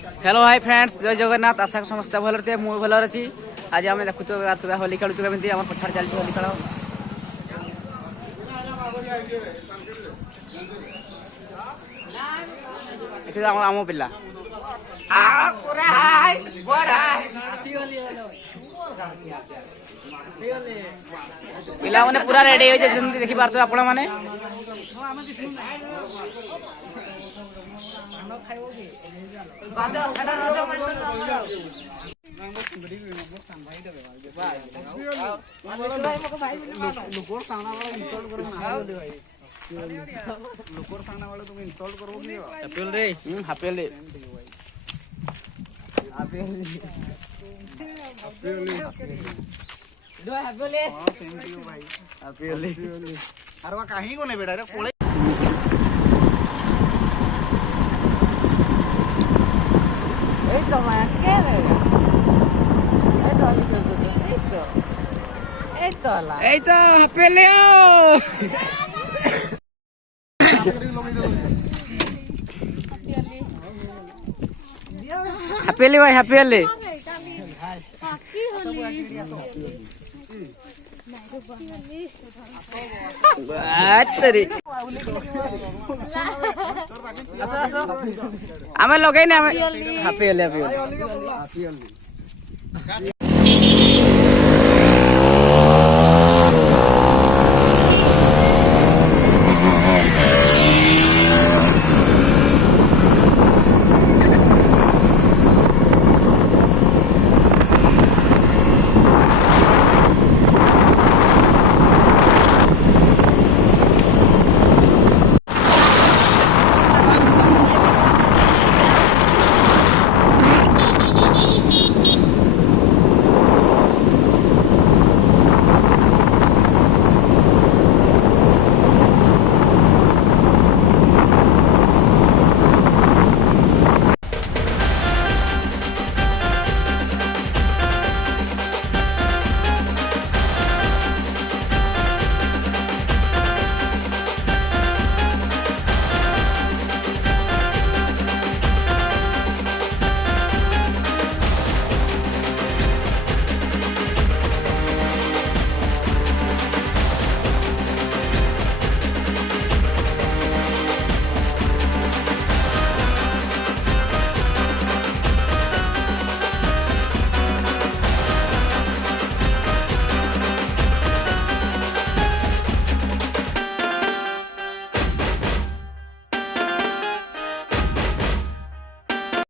Hello hi friends, जय जगन्नाथ। आशा समस्त भल थे, मुझे भल अच्छी। आज आम देखुए होली खेलुँ कमी आम पछाड़ चलती होली खेल। देखिए आम पिला पिला मैंने पूरा रेडी हो देखी पार्थ आपण मैंने कहीं को नहीं बेटा कोले हैप्पी भाई हैप्पी आम लगे हैप्पी